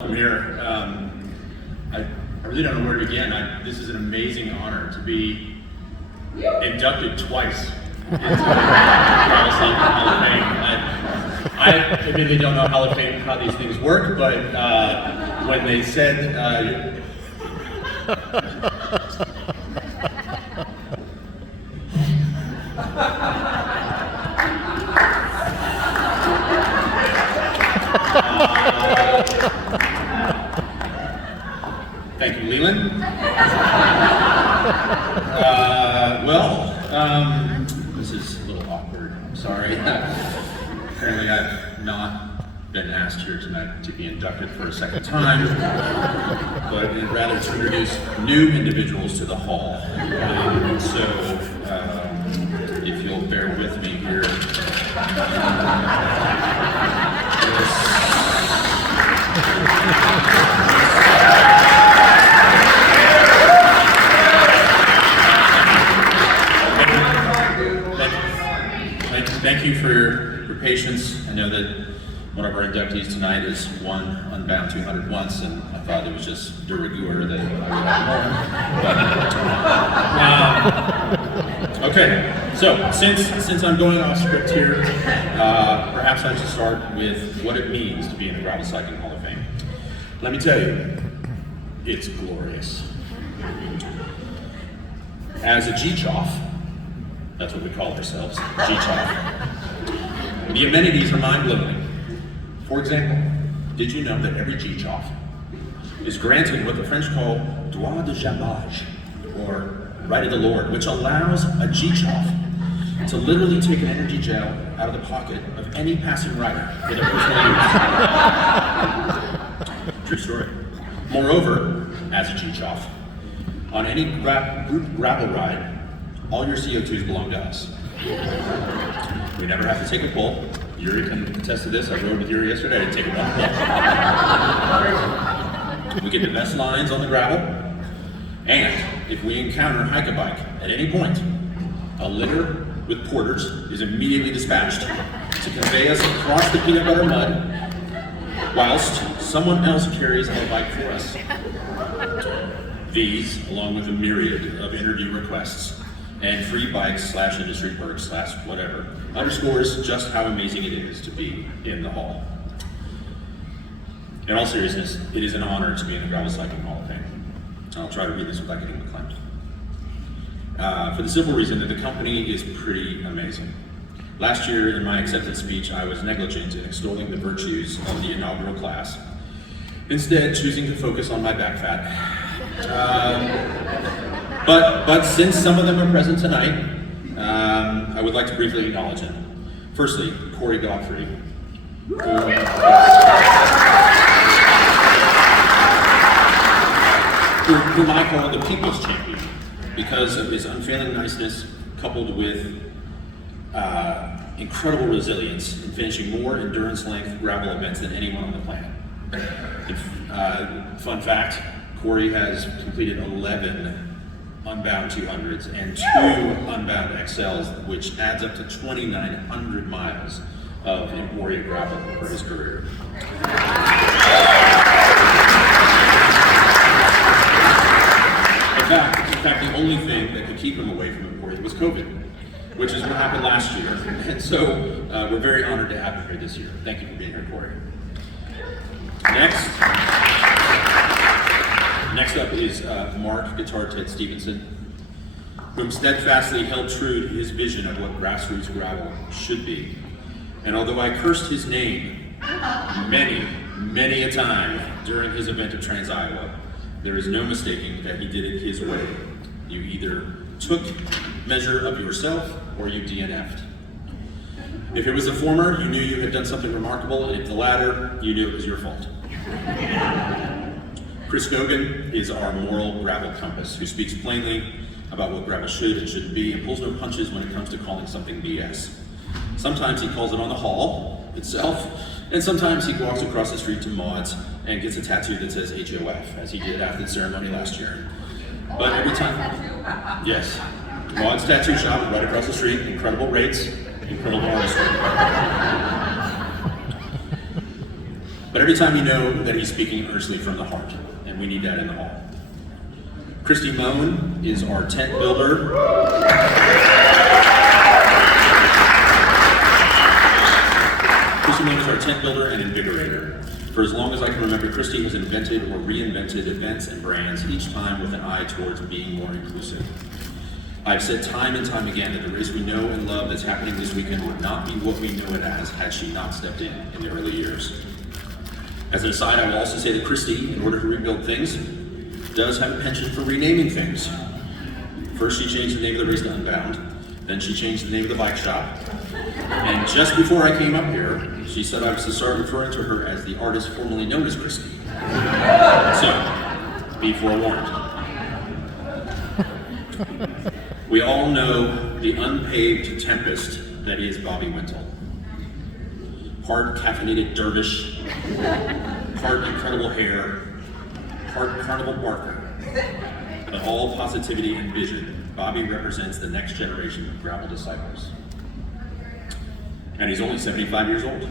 Amir, I really don't know where to begin. This is an amazing honor to be inducted twice into the Hall of Fame. I admittedly don't know how these things work, but when they said thank you, Leland. This is a little awkward. I'm sorry. Apparently, I've not been asked here tonight to be inducted for a second time, but rather to introduce new individuals to the Hall. If you'll bear with me here. Thank you for your patience. I know that one of our inductees tonight has won Unbound 200 once, and I thought it was just de rigueur that I would have more. Okay, so since I'm going off script here, perhaps I should start with what it means to be in the Gravel Cycling Hall of Fame. Let me tell you, it's glorious. As a GeeChof, that's what we call ourselves, GeeChof, the amenities are mind-blowing. For example, did you know that every GeeChof is granted what the French call droit de jamage, or right of the Lord, which allows a GeeChof to literally take an energy gel out of the pocket of any passing rider for their personal use. True story. Moreover, as a GeeChof, on any group gravel ride, all your CO2s belong to us. We never have to take a pull. Yuri can attest to this. I rode with Yuri yesterday. I didn't take a pull. We get the best lines on the gravel. And if we encounter hike-a-bike at any point, a litter with porters is immediately dispatched to convey us across the peanut butter mud whilst someone else carries our bike for us. These, along with a myriad of interview requests and free bikes / industry perks / whatever, underscores just how amazing it is to be in the Hall. In all seriousness, it is an honor to be in the Gravel Cycling Hall of Fame. I'll try to read this without getting claimed. For the simple reason that the company is pretty amazing. Last year, in my acceptance speech, I was negligent in extolling the virtues of the inaugural class, instead choosing to focus on my back fat. But since some of them are present tonight, I would like to briefly acknowledge them. Firstly, Corey Godfrey, whom I call the People's Champion because of his unfailing niceness coupled with incredible resilience in finishing more endurance-length gravel events than anyone on the planet. Fun fact, Corey has completed 11 Unbound 200s and 2 Unbound XLs, which adds up to 2,900 miles of Emporia gravel for his career. In fact, the only thing that could keep him away from Emporia was COVID, which is what happened last year. And so we're very honored to have him here this year. Thank you for being here, Corey. Next up is Mark Guitar Ted Stevenson, whom steadfastly held true to his vision of what grassroots gravel should be. And although I cursed his name many a time during his event at Trans Iowa, there is no mistaking that he did it his way. You either took measure of yourself or you DNF'd. If it was the former, you knew you had done something remarkable, and if the latter, you knew it was your fault. Chris Gogan is our moral gravel compass, who speaks plainly about what gravel should and shouldn't be, and pulls no punches when it comes to calling something BS. Sometimes he calls it on the hall itself, and sometimes he walks across the street to Maud's and gets a tattoo that says HOF, as he did after the ceremony last year. But every time, yes, Maud's Tattoo Shop right across the street, incredible rates, incredible artistry. But every time you know that he's speaking earnestly from the heart, and we need that in the hall. Christy Moen is our tent builder. Christy Moen is our tent builder and invigorator. For as long as I can remember, Christy has invented or reinvented events and brands, each time with an eye towards being more inclusive. I've said time and time again that the race we know and love that's happening this weekend would not be what we know it as had she not stepped in the early years. As an aside, I will also say that Christy, in order to rebuild things, does have a penchant for renaming things. First, she changed the name of the race to Unbound. Then she changed the name of the bike shop. And just before I came up here, she said I was to start referring to her as the artist formerly known as Christy. So, be forewarned. We all know the unpaved tempest that is Bobby Wintle. Hard caffeinated dervish, hard incredible hair, hard carnival barker. But all positivity and vision, Bobby represents the next generation of gravel disciples. And he's only 75 years old.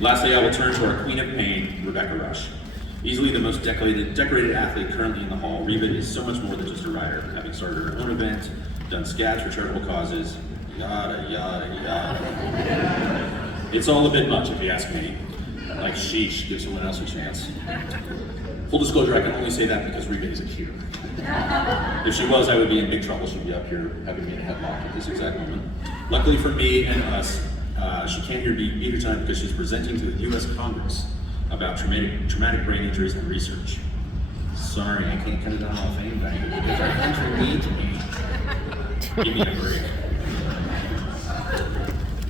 Lastly, I will turn to our Queen of Pain, Rebecca Rush. Easily the most decorated athlete currently in the hall, Reba is so much more than just a rider, having started her own event, done scats for charitable causes, yada, yada, yada. It's all a bit much, if you ask me. Like, sheesh, give someone else a chance. Full disclosure, I can only say that because Reba isn't here. If she was, I would be in big trouble. She'd be up here having me in a headlock at this exact moment. Luckily for me and us, she can't be here tonight because she's presenting to the U.S. Congress about traumatic brain injuries and research. Sorry, I can't cut it down Hall of Fame back because our country needs me. Give me a break.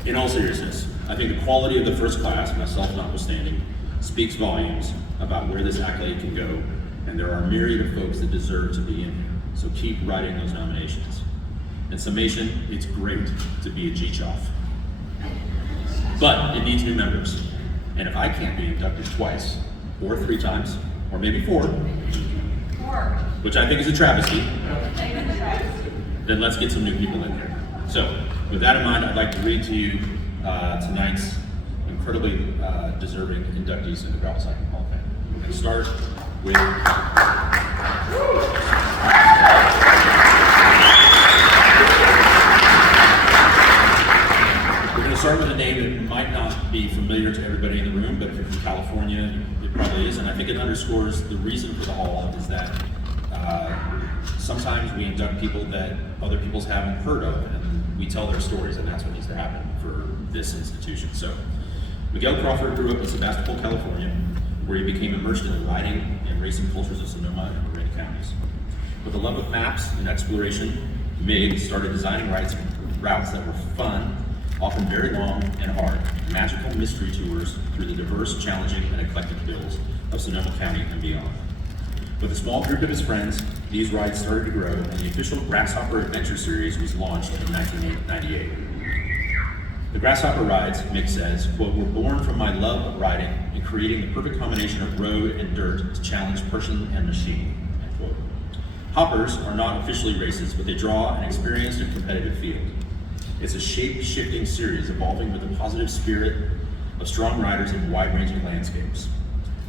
In all seriousness, I think the quality of the first class, myself notwithstanding, speaks volumes about where this accolade can go, and there are a myriad of folks that deserve to be in here. So keep writing those nominations. In summation, it's great to be a GeeChof. But it needs new members. And if I can't be inducted twice, or 3 times, or maybe 4, which I think is a travesty, then let's get some new people in there. So, with that in mind, I'd like to read to you tonight's incredibly deserving inductees in the Gravel Cycling Hall of Fame. We're going to start with... Start with a name that might not be familiar to everybody in the room, but if you're from California, it probably is, and I think it underscores the reason for the hall is that sometimes we induct people that other people haven't heard of, and we tell their stories, and that's what needs to happen for this institution. So, Miguel Crawford grew up in Sebastopol, California, where he became immersed in the riding and racing cultures of Sonoma and Marin counties. With a love of maps and exploration, Mig started designing routes that were fun, often very long and hard, magical mystery tours through the diverse, challenging, and eclectic hills of Sonoma County and beyond. With a small group of his friends, these rides started to grow, and the official Grasshopper Adventure Series was launched in 1998. The Grasshopper rides, Mick says, quote, were born from my love of riding and creating the perfect combination of road and dirt to challenge person and machine, end quote. Hoppers are not officially races, but they draw an experienced and competitive field. It's a shape-shifting series evolving with a positive spirit of strong riders in wide-ranging landscapes.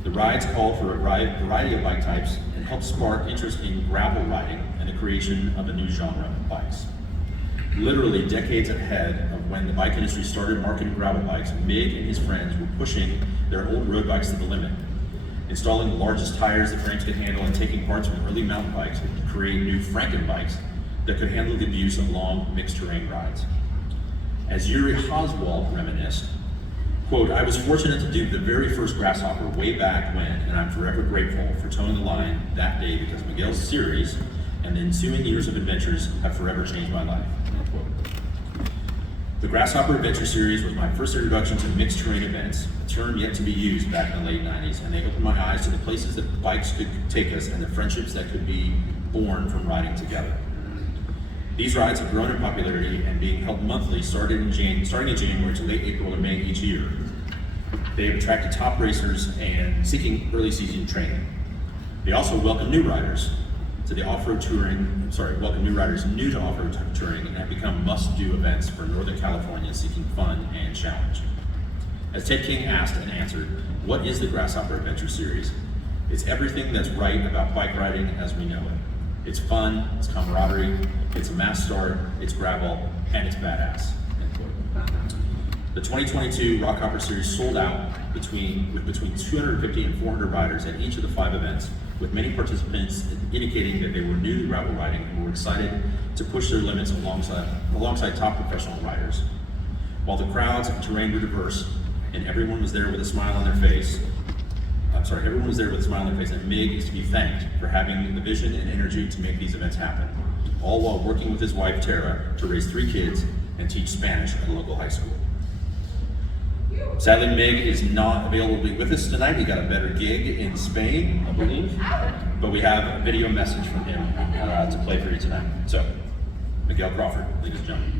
The rides call for a variety of bike types and help spark interest in gravel riding and the creation of a new genre of bikes. Literally decades ahead of when the bike industry started marketing gravel bikes, Mig and his friends were pushing their old road bikes to the limit, installing the largest tires the frames could handle and taking parts from early mountain bikes to create new Franken bikes that could handle the abuse of long, mixed-terrain rides. As Yuri Oswald reminisced, quote, I was fortunate to do the very first Grasshopper way back when, and I'm forever grateful for towing the line that day because Miguel's series and the ensuing years of adventures have forever changed my life, end quote. The Grasshopper Adventure Series was my first introduction to mixed-terrain events, a term yet to be used back in the late 90s, and they opened my eyes to the places that bikes could take us and the friendships that could be born from riding together. These rides have grown in popularity and being held monthly starting in January to late April or May each year. They have attracted top racers and seeking early season training. They also welcome new riders. to the off-road touring, welcome new riders new to off-road touring and have become must-do events for Northern California seeking fun and challenge. As Ted King asked and answered, what is the Grasshopper Adventure Series? It's everything that's right about bike riding as we know it. It's fun, it's camaraderie, it's a mass start, it's gravel, and it's badass. End quote. The 2022 Rockhopper Series sold out with between 250 and 400 riders at each of the 5 events, with many participants indicating that they were new to gravel riding and were excited to push their limits alongside top professional riders. While the crowds and terrain were diverse, and everyone was there with a smile on their face, and Mig is to be thanked for having the vision and energy to make these events happen, all while working with his wife Tara to raise 3 kids and teach Spanish at a local high school. Sadly, Mig is not available to be with us tonight. He got a better gig in Spain, I believe, but we have a video message from him to play for you tonight. So, Miguel Crawford, ladies and gentlemen.